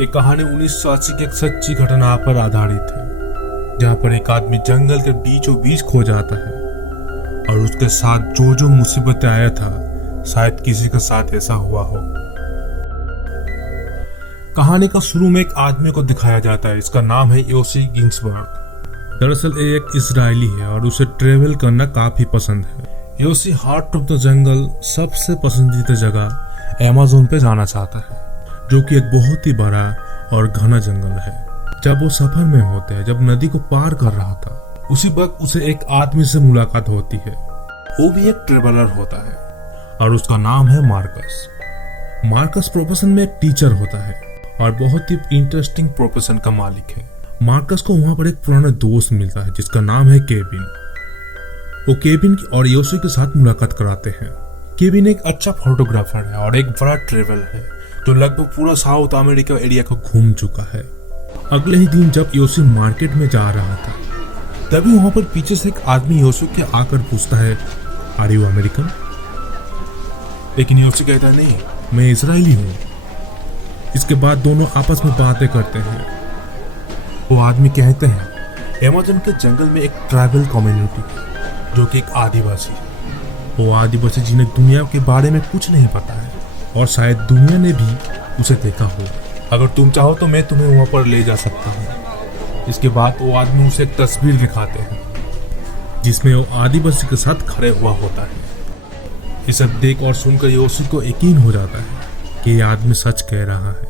ये कहानी 1980 की एक सच्ची घटना पर आधारित है, जहाँ पर एक आदमी जंगल के बीचों बीच खो जाता है और उसके साथ जो जो मुसीबतें आया था, शायद किसी के साथ ऐसा हुआ हो। कहानी का शुरू में एक आदमी को दिखाया जाता है, इसका नाम है योसी गिन्सबर्ग। दरअसल ये एक इजरायली है और उसे ट्रेवल करना काफी पसंद है। योसी हार्ट ऑफ द जंगल, सबसे पसंदीदा जगह अमेज़न पे जाना चाहता है, जो कि एक बहुत ही बड़ा और घना जंगल है। जब वो सफर में होते हैं, जब नदी को पार कर रहा था, उसी वक्त उसे एक आदमी से मुलाकात होती है। वो भी एक ट्रेवलर होता है और उसका नाम है मार्कस। मार्कस प्रोफेशन में एक टीचर होता है और बहुत ही इंटरेस्टिंग प्रोफेशन का मालिक है। मार्कस को वहां पर एक पुराना दोस्त मिलता है जिसका नाम है केविन। वो केविन और योसी के साथ मुलाकात कराते हैं। केविन एक अच्छा फोटोग्राफर है और एक बड़ा ट्रेवल है जो लगभग पूरा साउथ अमेरिका एरिया को घूम चुका है। अगले ही दिन जब योसी मार्केट में जा रहा था, तभी वहां पर पीछे से एक आदमी योसी के आकर पूछता है, आर यू अमेरिकन? लेकिन योसी कहता है, नहीं, मैं इजरायली हूँ। इसके बाद दोनों आपस में बातें करते हैं। वो आदमी कहते हैं, अमेज़न के जंगल में एक ट्राइबल कम्युनिटी जो कि एक आदिवासी है। वो आदिवासी जिन्हें दुनिया के बारे में कुछ नहीं पता है और शायद दुनिया ने भी उसे देखा हो। अगर तुम चाहो तो मैं तुम्हें वहां पर ले जा सकता हूँ। इसके बाद वो आदमी उसे एक तस्वीर दिखाते हैं जिसमें वो आदिवासी के साथ खड़े हुआ होता है। ये सब देख और सुनकर योसी को यकीन हो जाता है कि ये आदमी सच कह रहा है।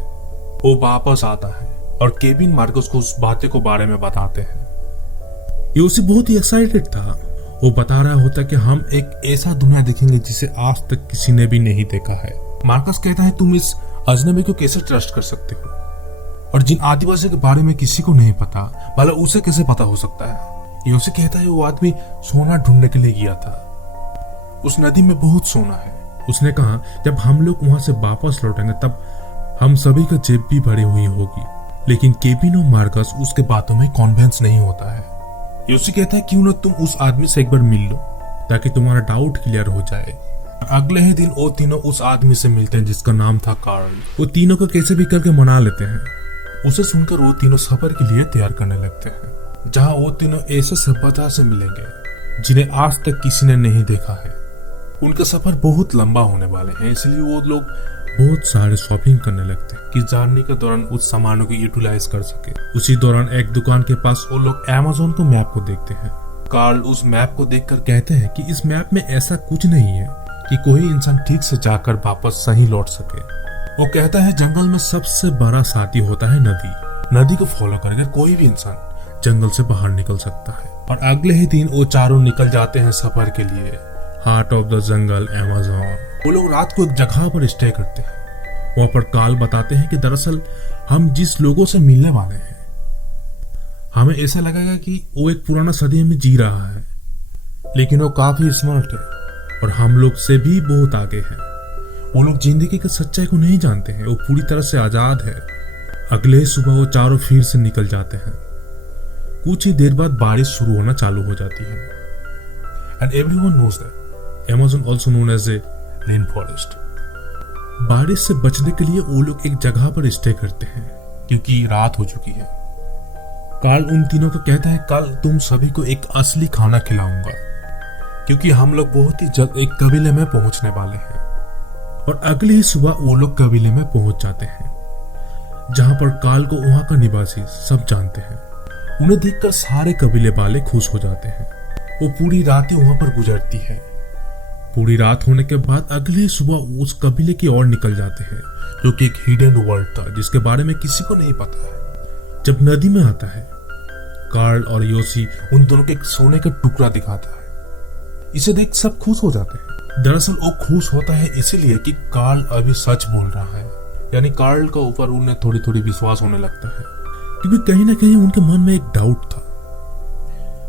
वो वापस आता है और केविन मार्कस को उस बातें को बारे में बताते हैं। योसी बहुत ही एक्साइटेड था। वो बता रहा होता कि हम एक ऐसा दुनिया देखेंगे जिसे आज तक किसी ने भी नहीं देखा है। मार्कस कहता है, तुम इस अजनबी को कैसे ट्रस्ट कर सकते हो, और जिन आदिवासी के बारे में किसी को नहीं पता, भला उसे कैसे पता हो सकता है। योसी कहता है, वो आदमी सोना ढूंढने के लिए गया था। उस नदी में बहुत सोना है। उसने कहा, जब हम लोग वहां से वापस लौटेंगे तब हम सभी का जेब भी भरी हुई होगी। लेकिन केविन और मार्कस उसके बातों में कॉन्विंस नहीं होता है। योसी कहता है, क्यों ना तुम उस आदमी से एक बार मिल लो ताकि तुम्हारा डाउट क्लियर हो जाए। अगले ही दिन वो तीनों उस आदमी से मिलते हैं जिसका नाम था कार्ल। वो तीनों को कैसे भी करके मना लेते हैं। उसे सुनकर वो तीनों सफर के लिए तैयार करने लगते हैं, जहाँ वो तीनों ऐसे सभ्यता से मिलेंगे जिन्हें आज तक किसी ने नहीं देखा है। उनका सफर बहुत लंबा होने वाले हैं, इसलिए वो लोग बहुत सारे शॉपिंग करने लगते हैं कि जर्नी के दौरान उस सामानों को यूटिलाइज कर सके। उसी दौरान एक दुकान के पास वो लोग अमेज़न के मैप को देखते हैं। कार्ल उस मैप को देखकर कहते हैं कि इस मैप में ऐसा कुछ नहीं है कि कोई इंसान ठीक से जाकर वापस सही लौट सके। वो कहता है, जंगल में सबसे बड़ा साथी होता है नदी। नदी को फॉलो करके कोई भी इंसान जंगल से बाहर निकल सकता है। और अगले ही दिन वो चारों निकल जाते हैं सफर के लिए, heart of the jungle Amazon. वो लोग रात को एक जगह पर स्टे करते हैं। वहां पर कार्ल बताते हैं कि दरअसल हम जिस लोगों से मिलने वाले हैं, हमें ऐसा लगेगा कि वो एक पुराना सदी में जी रहा है, लेकिन वो काफी स्मार्ट है और हम लोग से भी बहुत आगे है। वो लोग जिंदगी के सच्चाई को नहीं जानते हैं, वो पूरी तरह से आजाद है। अगले सुबह वो चारों फिर से निकल जाते हैं। कुछ ही देर बाद बारिश शुरू होना चालू हो जाती है। And everyone knows that Amazon also known as a rain forest. बारिश से बचने के लिए वो लोग एक जगह पर स्टे करते हैं क्योंकि रात हो चुकी है। कार्ल उन तीनों को कहता है, कल तुम सभी को एक असली खाना खिलाऊंगा क्योंकि हम लोग बहुत ही जल्द एक कबीले में पहुंचने वाले हैं। और अगली ही सुबह वो लोग कबीले में पहुंच जाते हैं, जहां पर कार्ल को वहां का निवासी सब जानते हैं। उन्हें देखकर सारे कबीले वाले खुश हो जाते हैं। वो पूरी रात वहां पर गुजरती है। पूरी रात होने के बाद अगली सुबह उस कबीले की ओर निकल जाते हैं, जो कि एक हिडन वर्ल्ड था जिसके बारे में किसी को नहीं पता है। जब नदी में आता है, कार्ल और योसी उन दोनों के एक सोने का टुकड़ा दिखाता है। इसे देख सब खुश हो जाते हैं। दरअसल वो खुश होता है इसीलिए कि कार्ल अभी सच बोल रहा है, यानी कार्ल का ऊपर उन्हें थोड़ी थोड़ी विश्वास होने लगता है, क्योंकि कहीं ना कहीं उनके मन में एक डाउट था।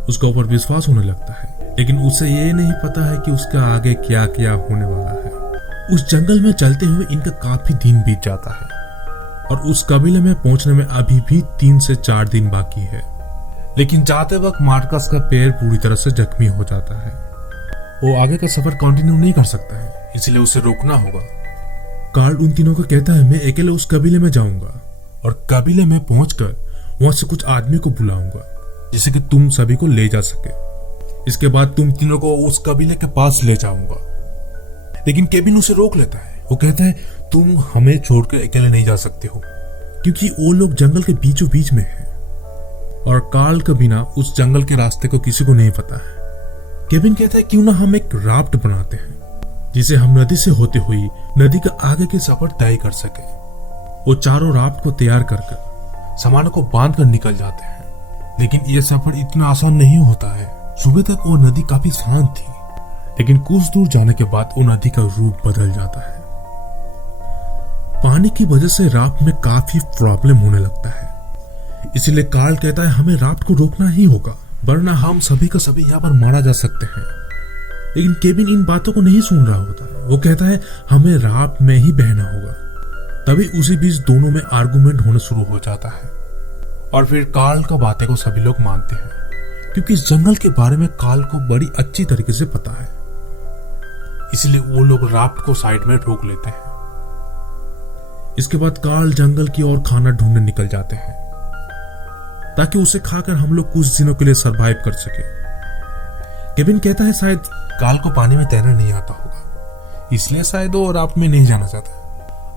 उसका ऊपर विश्वास होने लगता है, लेकिन उसे ये नहीं पता है कि उसका आगे क्या क्या होने वाला है। उस जंगल में चलते हुए इनका काफी दिन बीत जाता है और उस कबीले में पहुंचने में अभी भी 3 से 4 दिन बाकी है। लेकिन जाते वक्त मार्कस का पैर पूरी तरह से जख्मी हो जाता है। वो आगे का सफर कंटिन्यू नहीं कर सकता है, इसलिए उसे रोकना होगा। कार्ल उन तीनों को कहता है, मैं अकेले उस कबीले में जाऊंगा और कबीले में पहुंचकर वहां से कुछ आदमी को बुलाऊंगा जिससे कि तुम सभी को ले जा सके। इसके बाद तुम तीनों को उस कबीले के पास ले जाऊंगा। लेकिन केविन उसे रोक लेता है। वो कहता है तुम हमें छोड़कर अकेले नहीं जा सकते हो, क्योंकि वो लोग जंगल के बीचों बीच में हैं और कार्ल के बिना उस जंगल के रास्ते को किसी को नहीं पता है। केविन कहता है क्यों ना हम एक राफ्ट बनाते हैं जिसे हम नदी से होते हुए नदी का आगे के सफर तय कर सके। वो चारों राफ्ट को तैयार कर सामानों को बांध कर निकल जाते हैं। लेकिन यह सफर इतना आसान नहीं होता है। सुबह तक वो नदी काफी शांत थी, लेकिन कुछ दूर जाने के बाद वो नदी का रूप बदल जाता है। पानी की वजह से राफ्ट में काफी प्रॉब्लम होने लगता है। इसलिए कार्ल कहता है हमें राफ्ट को रोकना ही होगा, वरना हम सभी का सभी यहाँ पर मारा जा सकते हैं। लेकिन केविन इन बातों को नहीं सुन रहा होता है। वो कहता है हमें राफ्ट में ही बहना होगा। तभी उसी बीच दोनों में आर्गुमेंट होना शुरू हो जाता है और फिर कार्ल का बातें को सभी लोग मानते हैं, क्योंकि इस जंगल के बारे में कार्ल को बड़ी अच्छी तरीके से पता है। इसलिए वो लोग राफ्ट को साइड में रोक लेते हैं। इसके बाद कार्ल जंगल की ओर खाना ढूंढने निकल जाते हैं ताकि उसे खाकर हम लोग कुछ दिनों के लिए सरवाइव कर सके। केविन कहता है शायद कार्ल को पानी में तैरना नहीं आता होगा, इसलिए शायद वो राफ्ट में नहीं जाना चाहता।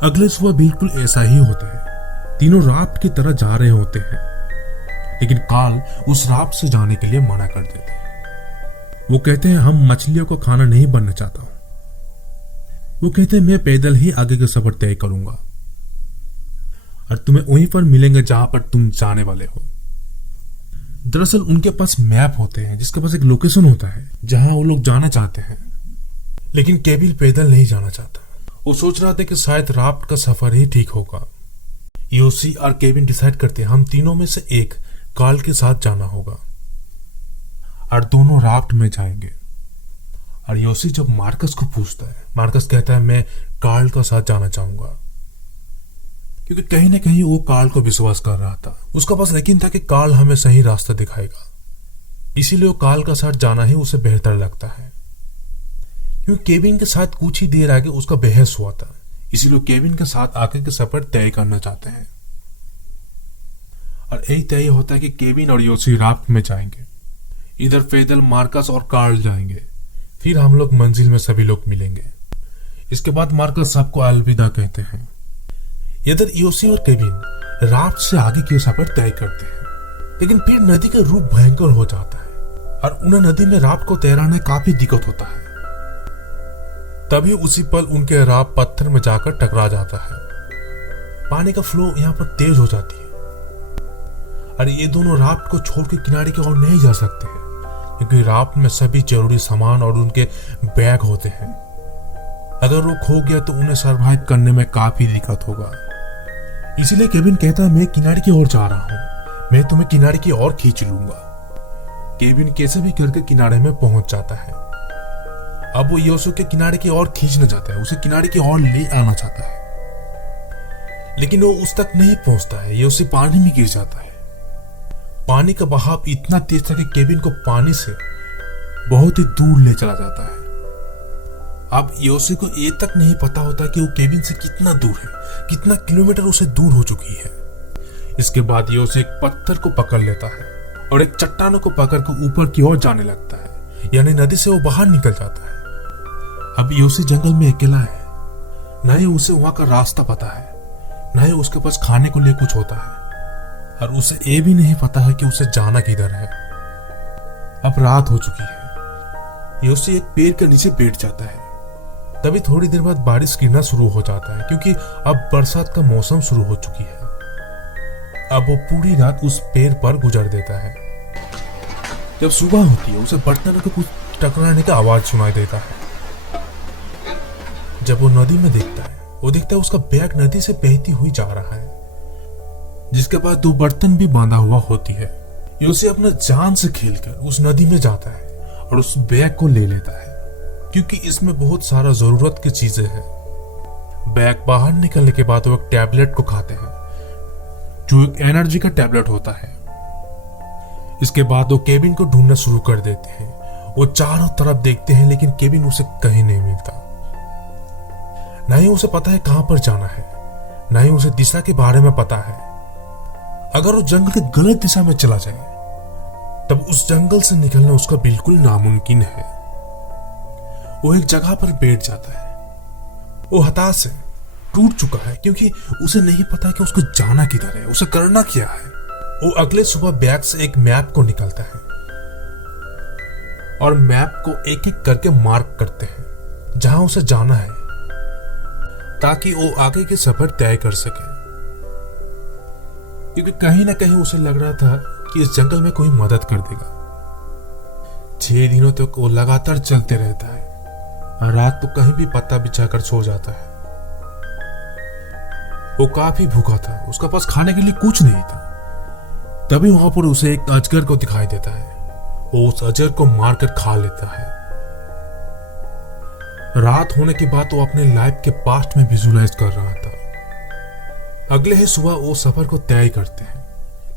अगले सुबह बिल्कुल ऐसा ही होता है। तीनों राफ्ट की तरह जा रहे होते हैं, लेकिन कार्ल उस राफ्ट से जाने के लिए मना कर देते हैं। वो कहते हैं हम मछलियों को खाना नहीं बनना चाहता हूं। वो कहते हैं मैं पैदल ही आगे का सफर तय करूंगा और तुम्हें वहीं पर मिलेंगे जहां पर तुम जाने वाले हो। दरअसल उनके पास मैप होते हैं जिसके पास एक लोकेशन होता है जहां वो लोग जाना चाहते हैं, लेकिन केविन पैदल नहीं जाना चाहता। वो सोच रहा था कि शायद राफ्ट का सफर ही ठीक होगा। योसी और केविन डिसाइड करते हैं हम तीनों में से एक कार्ल के साथ जाना होगा और दोनों राफ्ट में जाएंगे। और योसी जब मार्कस को पूछता है, मार्कस कहता है मैं कार्ल का साथ जाना चाहूंगा, क्योंकि कहीं ना कहीं वो कार्ल को विश्वास कर रहा था। उसका बस यकीन था कि कार्ल हमें सही रास्ता दिखाएगा, इसीलिए वो कार्ल का साथ जाना ही उसे बेहतर लगता है। क्योंकि केविन के साथ कुछ ही देर आगे उसका बहस हुआ था, इसीलिए केविन के साथ आगे के सफर तय करना चाहते हैं। और यही तय होता है कि केविन और योसी राफ्ट में जाएंगे, इधर पैदल मार्कस और कार्ल जाएंगे। फिर हम लोग मंजिल में सभी लोग मिलेंगे। इसके बाद मार्कस सबको अलविदा कहते हैं। इधर योसी और केविन राफ्ट से आगे के सफर तय करते हैं, लेकिन फिर नदी का रूप भयंकर हो जाता है और उन्हें नदी में राफ्ट को तैराने काफी दिक्कत होता है। तभी उसी पल उनके राफ्ट पत्थर में जाकर टकरा जाता है। पानी का फ्लो यहाँ पर तेज हो जाती है और ये दोनों राफ्ट को छोड़ के किनारे की ओर नहीं जा सकते हैं, क्योंकि राफ्ट में सभी जरूरी सामान और उनके बैग होते हैं। अगर वो खो गया तो उन्हें सरवाइव करने में काफी दिक्कत होगा। इसीलिए केविन कहता है मैं किनारे की ओर जा रहा हूँ, मैं तुम्हें किनारे की ओर खींच लूंगा। केविन कैसे भी करके किनारे में पहुंच जाता है। अब वो योसी के किनारे की ओर खींचना चाहता है, उसे किनारे की ओर ले आना चाहता है, लेकिन वो उस तक नहीं पहुंचता है। योसी पानी में गिर जाता है। पानी का बहाव इतना तेज था कि केविन को पानी से बहुत ही दूर ले चला जाता है। अब योसी को ये तक नहीं पता होता कि वो केविन से कितना दूर है, कितना किलोमीटर उसे दूर हो चुकी है। इसके बाद योसी एक पत्थर को पकड़ लेता है और एक चट्टानों को पकड़ कर ऊपर की ओर जाने लगता है, यानी नदी से वो बाहर निकल जाता है। अब योसी जंगल में अकेला है, न ही उसे वहां का रास्ता पता है, न ही उसके पास खाने को लिए कुछ होता है, और उसे ये भी नहीं पता है कि उसे जाना किधर है। अब रात हो चुकी है। योसी एक पेड़ के नीचे बैठ जाता है। तभी थोड़ी देर बाद बारिश गिरना शुरू हो जाता है, क्योंकि अब बरसात का मौसम शुरू हो चुकी है। अब वो पूरी रात उस पेड़ पर गुजार देता है। जब सुबह होती है उसे बर्तन को कुछ टकराने का आवाज सुनाई देता है। जब वो नदी में देखता है, वो देखता है उसका बैग नदी से बहती हुई जा रहा है, जिसके बाद 2 बर्तन भी बांधा हुआ होती है। योसी अपना जान से खेलकर उस नदी में जाता है और उस बैग को ले लेता है, क्योंकि इसमें बहुत सारा जरूरत की चीजें हैं। बैग बाहर निकलने के बाद वो एक टैबलेट को खाते हैं, जो एक एनर्जी का टैबलेट होता है। इसके बाद वो केविन को ढूंढना शुरू कर देते हैं। वो चारों तरफ देखते हैं, लेकिन केविन उसे कहीं नहीं मिलता। न ही उसे पता है कहां पर जाना है, न ही उसे दिशा के बारे में पता है। अगर वो जंगल के गलत दिशा में चला जाए तब उस जंगल से निकलना उसका बिल्कुल नामुमकिन है। वो एक जगह पर बैठ जाता है। वो हताश है, टूट चुका है, क्योंकि उसे नहीं पता कि उसको जाना किधर है, उसे करना क्या है। वो अगले सुबह बैग से एक मैप को निकालता है और मैप को एक एक करके मार्क करते हैं जहां उसे जाना है, ताकि वो आगे के सफर तय कर सके। क्योंकि कहीं ना कहीं उसे लग रहा था कि इस जंगल में कोई मदद कर देगा। 6 दिनों तक वो लगातार चलते रहता है और रात तो कहीं भी पत्ता बिछाकर सो जाता है। वो काफी भूखा था, उसके पास खाने के लिए कुछ नहीं था। तभी वहां पर उसे एक अजगर को दिखाई देता है। वो उस अजगर को मारकर खा लेता है। रात होने के बाद वो अपने लाइफ के पास्ट में विजुअलाइज कर रहा था। अगले ही सुबह वो सफर को तय करते हैं,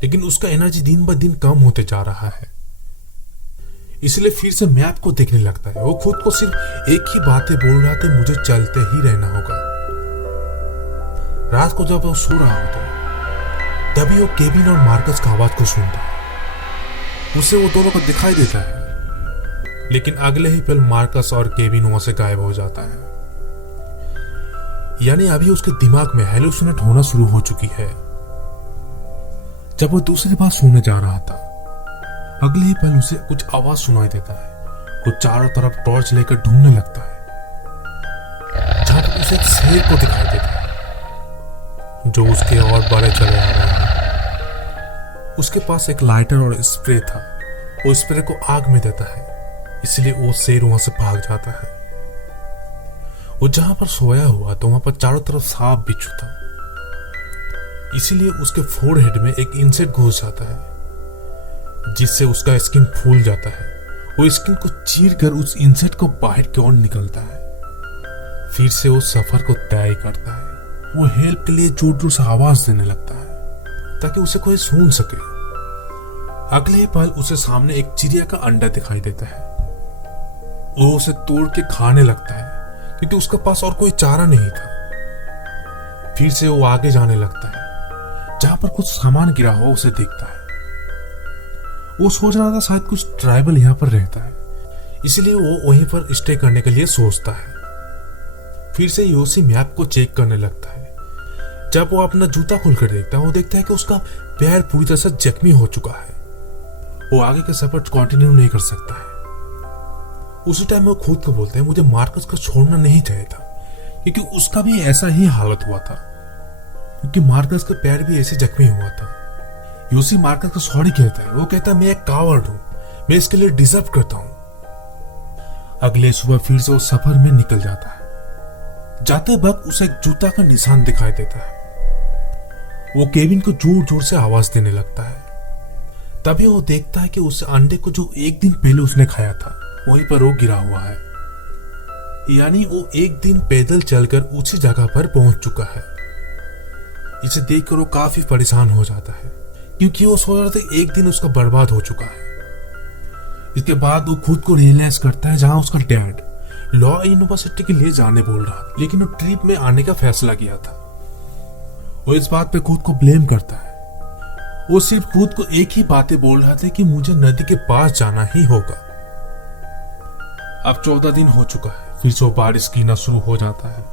लेकिन उसका एनर्जी दिन ब दिन कम होते जा रहा है। इसलिए फिर से मैप को देखने लगता है। वो खुद को सिर्फ एक ही बातें बोल रहा था, मुझे चलते ही रहना होगा। रात को जब वो सो रहा होता है तभी वो केविन और मार्कस का आवाज को सुनता है। उसे वो दोनों को दिखाई देता है, लेकिन अगले ही पल मार्कस और केविन वहां से गायब हो जाता है। यानी अभी उसके दिमाग में हेलुसिनेट होना शुरू हो चुकी है। जब वो दूसरी बार सोने जा रहा था, अगले ही पल उसे कुछ आवाज सुनाई देता है। वो चारों तरफ टॉर्च लेकर ढूंढने लगता है, जहां पर उसे एक शेर को दिखाई देता है जो उसके और बड़े चले आ रहे हैं। उसके पास एक लाइटर और स्प्रे था। वो स्प्रे को आग में देता है, इसलिए वो शेर वहां से भाग जाता है। वो जहां पर सोया हुआ तो वहां पर चारों तरफ सांप बिच्छू था, इसीलिए उसके फोरहेड में एक इंसेक्ट घुस जाता है, जिससे उसका स्किन फूल जाता है। वो स्किन को चीर कर उस इंसेक्ट को बाहर की ओर निकलता है। फिर से वो सफर को तय करता है। वो हेल्प के लिए जोर जोर से आवाज देने लगता है ताकि उसे कोई सुन सके। अगले पल उसे सामने एक चिड़िया का अंडा दिखाई देता है। वो उसे तोड़ के खाने लगता है, क्योंकि उसके पास और कोई चारा नहीं था। फिर से वो आगे जाने लगता है। जहां पर कुछ सामान गिरा हुआ उसे दिखता है। वो सोच रहा था शायद कुछ ट्राइबल यहाँ पर रहता है, इसलिए वो वहीं पर स्टे करने के लिए सोचता है। फिर से योशी मैप को चेक करने लगता है। जब वो अपना जूता खोलकर देखता है, वो देखता है कि उसका पैर पूरी तरह से जख्मी हो चुका है। वो आगे का सफर कंटिन्यू नहीं कर सकता है। उसी टाइम वो खुद को बोलते हैं, मुझे मार्कस को छोड़ना नहीं चाहिए था, क्योंकि उसका भी ऐसा ही हालत हुआ था, क्योंकि मार्कस का पैर भी ऐसे जख्मी हुआ था। योशी मार्कस को सॉरी कहता है। वो कहता है, मैं एक कावर्ड हूं, मैं इसके लिए डिजर्व करता हूं। अगले सुबह फिर से वो सफर में निकल जाता है। जाते वक्त उसे एक जूता का निशान दिखाई देता है। वो केविन को जोर जोर से आवाज देने लगता है। तभी वो देखता है कि उस अंडे को जो एक दिन पहले उसने खाया था वहीं पर वो गिरा हुआ है। यानी वो एक दिन पैदल चलकर उसी जगह पर पहुंच चुका है। इसे देखकर वो काफी परेशान हो जाता है, क्योंकि वो सोच रहा था एक दिन उसका बर्बाद हो चुका है। इसके बाद वो खुद को रियलाइज करता है जहां उसका डैड लॉ यूनिवर्सिटी के लिए जाने बोल रहा था, लेकिन वो ट्रिप में आने का फैसला किया था। वो इस बात पे खुद को ब्लेम करता है। वो सिर्फ खुद को एक ही बातें बोल रहा था कि मुझे नदी के पास जाना ही होगा। अब 14 दिन हो चुका है। फिर से वो बारिश गिरना शुरू हो जाता है,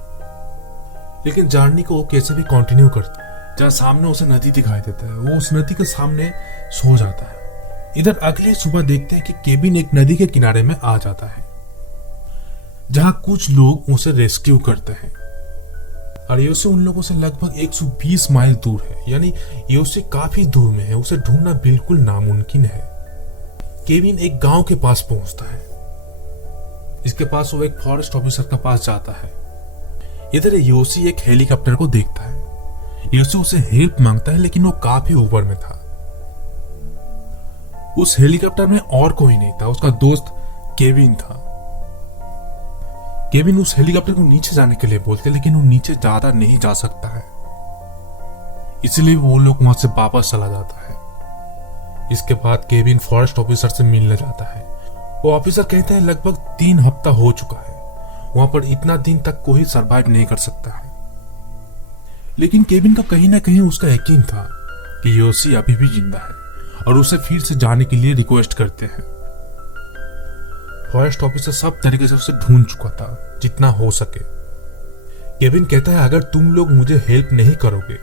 लेकिन जर्नी को वो कैसे भी कंटिन्यू करता है। जहां सामने उसे नदी दिखाई देता है, वो उस नदी के सामने सो जाता है। इधर अगले सुबह देखते हैं कि केविन एक नदी के किनारे में आ जाता है, जहां कुछ लोग उसे रेस्क्यू करते हैं। और योशी उन लोगों से लगभग 120 माइल दूर है, यानी योशी काफी दूर में है। उसे ढूंढना बिल्कुल नामुमकिन है। केविन एक गांव के पास पहुंचता है। इसके पास वो एक फॉरेस्ट ऑफिसर के पास जाता है। इधर योशी एक हेलीकॉप्टर को देखता है। योशी उसे हेल्प मांगता है, लेकिन वो काफी ऊपर में था। उस हेलीकॉप्टर में और कोई नहीं था, उसका दोस्त केविन था। केविन उस हेलीकॉप्टर को नीचे जाने के लिए बोलते, लेकिन वो नीचे ज्यादा नहीं जा सकता है, इसलिए वो लोग वहां से वापस चला जाता है। इसके बाद केविन फॉरेस्ट ऑफिसर से मिलने जाता है। वो ऑफिसर कहते हैं लगभग 3 हफ्ता हो चुका है, वहां पर इतना दिन तक कोई सरवाइव नहीं कर सकता है। लेकिन केविन का कहीं ना कहीं उसका यकीन था कि योशी अभी भी जिंदा है और उसे फिर से जाने के लिए रिक्वेस्ट करते हैं। फॉरेस्ट ऑफिसर सब तरीके से उसे ढूंढ चुका था जितना हो सके। केविन कहता है अगर तुम लोग मुझे हेल्प नहीं करोगे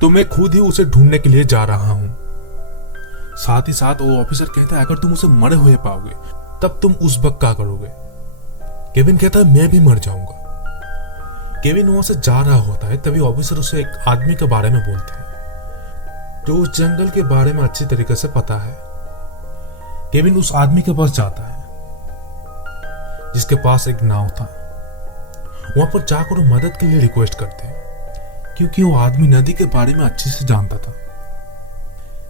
तो मैं खुद ही उसे ढूंढने के लिए जा रहा हूं। साथ ही साथ वो ऑफिसर कहता है अगर तुम उसे मरे हुए पाओगे तब तुम उस वक्त क्या करोगे। केविन कहता है मैं भी मर जाऊंगा। केविन वहां से जा रहा होता है तभी ऑफिसर उसे एक आदमी के बारे में बोलते हैं जो उस जंगल के बारे में अच्छी तरीके से पता है। केविन उस आदमी के पास जाता है जिसके पास एक नाव था। वहां पर जाकर वो मदद के लिए रिक्वेस्ट करते हैं क्योंकि वो आदमी नदी के बारे में अच्छे से जानता था।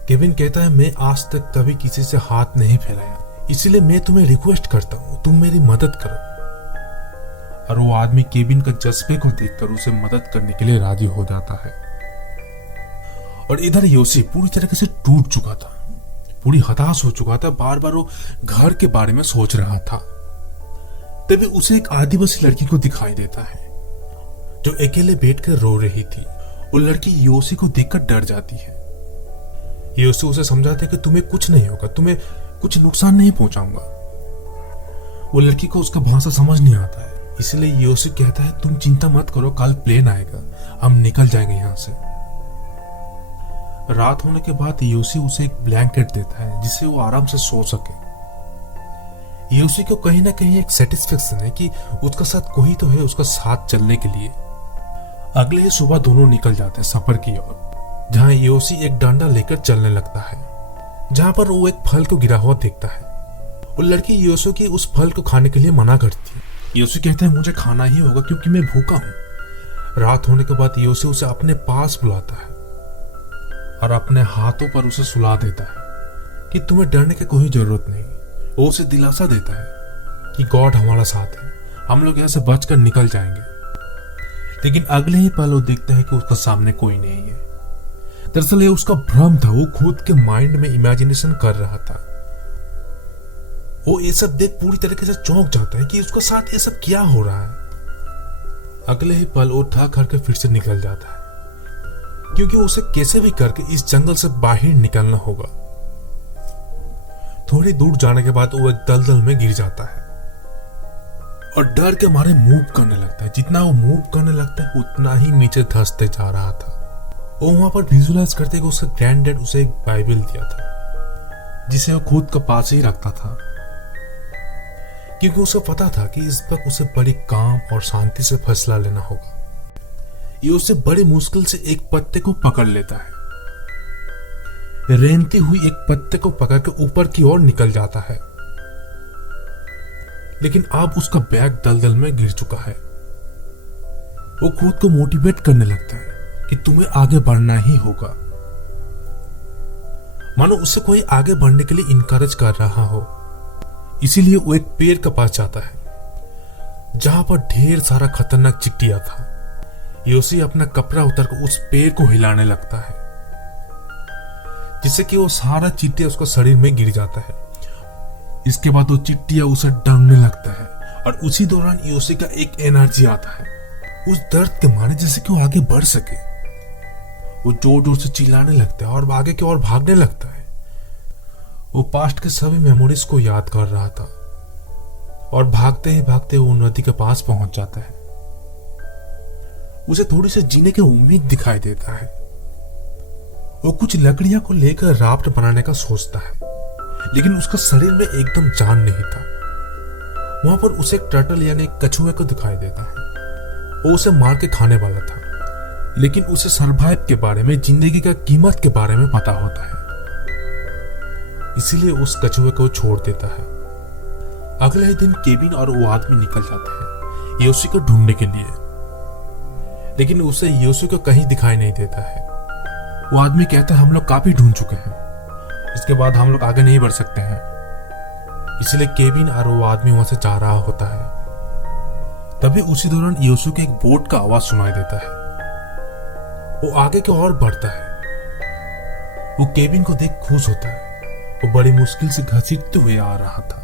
केविन कहता है मैं आज तक कभी किसी से हाथ नहीं फैलाया, इसलिए मैं तुम्हें रिक्वेस्ट करता हूं तुम मेरी मदद करो। और वो आदमी केविन का जज्बे को देखकर उसे मदद करने के लिए राजी हो जाता है। और इधर योशी पूरी तरीके से टूट चुका था, पूरी हताश हो चुका था। बार बार वो घर के बारे में सोच रहा था। तभी उसे एक आदिवासी लड़की को दिखाई देता है जो अकेले बैठकर रो रही थी। वो लड़की योशी को देखकर डर जाती है। योशी उसे समझाते कि तुम्हें कुछ नहीं होगा, तुम्हें कुछ नुकसान नहीं पहुंचाऊंगा। वो लड़की को उसका भाषा समझ नहीं आता है, इसलिए योशी कहता है तुम चिंता मत करो, कल प्लेन आएगा, हम निकल जाएंगे यहाँ से। रात होने के बाद योशी उसे एक ब्लैंकेट देता है जिससे वो आराम से सो सके। योशी को कहीं ना कहीं एक सेटिस्फेक्शन है कि उसका साथ कोई तो है उसका साथ चलने के लिए। अगले ही सुबह दोनों निकल जाते हैं सफर की ओर, जहां योशी एक डंडा लेकर चलने लगता है, जहां पर वो एक फल को गिरा हुआ देखता है। वो लड़की योशी की उस फल को खाने के लिए मना करती है। योशी कहता है मुझे खाना ही होगा क्योंकि मैं भूखा हूं। रात होने के बाद योशी उसे अपने पास बुलाता है और अपने हाथों पर उसे सुला देता है कि तुम्हें डरने की कोई जरूरत नहीं। वो उसे दिलासा देता है कि गॉड हमारा साथ है, हम लोग यहाँ से बचकर निकल जाएंगे। लेकिन अगले ही पल वो देखता है कि उसका सामने कोई नहीं है। दरअसल ये उसका भ्रम था, वो खुद के माइंड में इमेजिनेशन कर रहा था। वो ये सब देख पूरी तरीके से चौंक जाता है कि उसके साथ ये सब क्या हो रहा है। अगले ही पल वो थक करके फिर से निकल जाता है क्योंकि उसे कैसे भी करके इस जंगल से बाहर निकलना होगा। थोड़ी दूर जाने के बाद वो एक दलदल में गिर जाता है और डर के मारे मूव करने लगता है। जितना वो मूव करने लगता है उतना ही नीचे धंसते जा रहा था। वो वहां पर विजुअलाइज करते कि उसका ग्रैंडडैड उसे एक बाइबल दिया था जिसे वो खुद के पास ही रखता था, क्योंकि उसे पता था कि इस वक्त उसे बड़ी काम और शांति से फैसला लेना होगा। ये उसे बड़ी मुश्किल से एक पत्ते को पकड़ लेता है, रेंगती हुई एक पत्ते को पकड़ के ऊपर की ओर निकल जाता है। लेकिन अब उसका बैग दलदल में गिर चुका है। वो खुद को मोटिवेट करने लगता है कि तुम्हें आगे बढ़ना ही होगा, मानो उसे कोई आगे बढ़ने के लिए इनकरेज कर रहा हो। इसीलिए वो एक पेड़ के पास जाता है जहां पर ढेर सारा खतरनाक चिट्टिया था। योशी अपना कपड़ा उतारकर उस पेड़ को हिलाने लगता है जिससे कि वो सारा चिट्टिया उसका शरीर में गिर जाता है। इसके बाद वो चिट्टिया उसे डंगने लगता है और उसी दौरान योशी का एक एनर्जी आता है उस दर्द के मारे जैसे कि वो आगे बढ़ सके। वो जोर जोर से चिल्लाने लगता है और आगे की ओर भागने लगता है। वो पास्ट के सभी मेमोरीज को याद कर रहा था और भागते ही भागते वो नदी के पास पहुंच जाता है। उसे थोड़ी सी जीने की उम्मीद दिखाई देता है। वो कुछ लकड़ियां को लेकर राफ्ट बनाने का सोचता है, लेकिन उसका शरीर में एकदम जान नहीं था। वहां पर उसे एक टर्टल यानी एक कछुए को दिखाई देता है। वो उसे मार के खाने वाला था, लेकिन उसे सरवाइव के बारे में, जिंदगी का कीमत के बारे में पता होता है, इसीलिए उस कछुए को छोड़ देता है। अगले ही दिन केविन और वो आदमी निकल जाते हैं योशी को ढूंढने के लिए, लेकिन उसे योशी को कहीं दिखाई नहीं देता है। वो आदमी कहता है हम लोग काफी ढूंढ चुके हैं, इसके बाद हम लोग आगे नहीं बढ़ सकते हैं। इसलिए केविन और वो आदमी वहां से जा रहा होता है। तभी उसी दौरान योशी को एक बोट का आवाज सुनाई देता है। वो आगे की ओर बढ़ता है। वो केविन को देख खुश होता है। वो बड़ी मुश्किल से घसीटते हुए आ रहा था,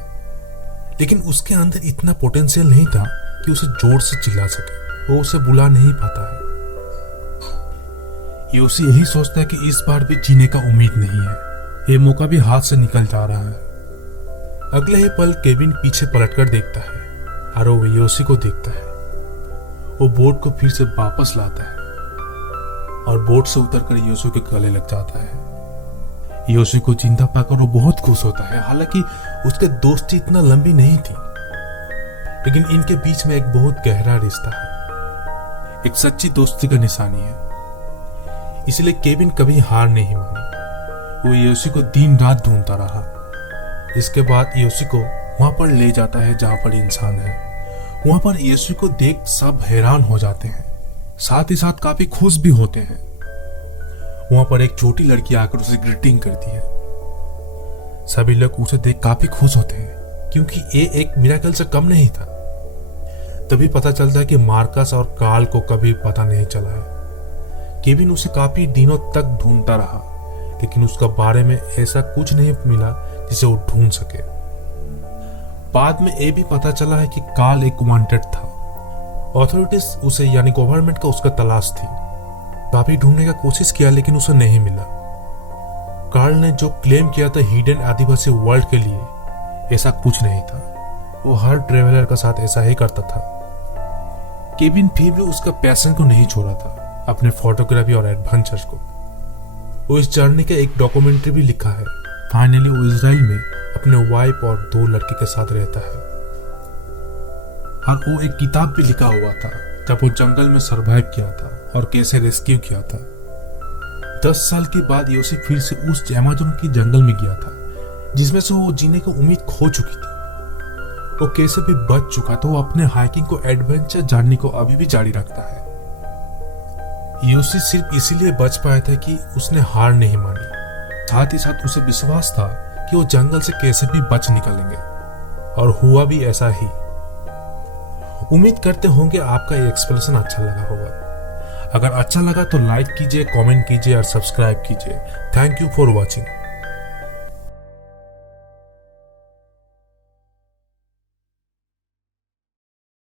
लेकिन उसके अंदर इतना पोटेंशियल नहीं था कि उसे जोर से चिल्ला सके। वो उसे बुला नहीं पाता है। योशी यही सोचता है कि इस बार भी जीने का उम्मीद नहीं है, ये मौका भी हाथ से निकल जा रहा है। अगले ही पल केविन पीछे पलटकर देखता है और वो योशी को देखता है। वो बोट को फिर से वापस लाता है और बोट से उतरकर योशी के गले लग जाता है। योशी को जिंदा पाकर वो बहुत खुश होता है। हालांकि उसके दोस्ती इतना लंबी नहीं थी, लेकिन इनके बीच में एक बहुत गहरा रिश्ता है, एक सच्ची दोस्ती का निशानी है। इसलिए केविन कभी हार नहीं मानी। वो योशी को दिन रात ढूंढता रहा। इसके बाद योशी को वहां पर ले जाता है जहां पर इंसान है। वहां पर योशी को देख सब हैरान हो जाते हैं, साथ ही साथ काफी खुश भी होते हैं। वहां पर एक छोटी लड़की आकर उसे ग्रीटिंग करती है। सभी लोग उसे देख काफी खुश होते हैं, क्योंकि ये एक मिरेकल से कम नहीं था। तभी पता चलता है कि मार्कस और कार्ल को कभी पता नहीं चला है। केविन उसे काफी दिनों तक ढूंढता रहा, लेकिन उसका बारे में ऐसा कुछ नहीं मिला जिसे वो ढूंढ सके। बाद में ये भी पता चला है कि कार्ल एक वांटेड था। ऑथोरिटीज उसे यानी गवर्नमेंट का उसका तलाश थी। काफी ढूंढने का कोशिश किया, लेकिन उसे नहीं मिला। कार्ल ने जो क्लेम किया था हिडन आदिवासी वर्ल्ड के लिए, ऐसा कुछ नहीं था। वो हर ट्रेवलर का साथ ऐसा ही करता था। केविन फिर भी उसका पैशन को नहीं छोड़ा था, अपने फोटोग्राफी और एडवेंचर को। वो इस जर्नी का एक डॉक्यूमेंट्री भी लिखा है। फाइनली वो इजराइल में अपने वाइफ और 2 लड़के के साथ रहता है। और वो एक किताब भी लिखा हुआ था जब वो जंगल में सरवाइव किया था और कैसे रेस्क्यू किया था। 10 साल के बाद योशी फिर से उस अमेज़न की जंगल में गया था, जिसमें से वो जीने की उम्मीद खो चुकी थी। वो कैसे भी बच चुका था। वो अपने हाइकिंग को एडवेंचर जानने को अभी भी जारी रखता है। योशी सिर्फ इसीलिए बच पाया था कि उसने हार नहीं मानी। साथ ही साथ उसे विश्वास था कि वो जंगल से कैसे भी बच निकलेंगे, और हुआ भी ऐसा ही। उम्मीद करते होंगे आपका ये एक्सप्लेनेशन अच्छा लगा होगा। अगर अच्छा लगा तो लाइक कीजिए, कमेंट कीजिए और सब्सक्राइब कीजिए। Thank you for watching.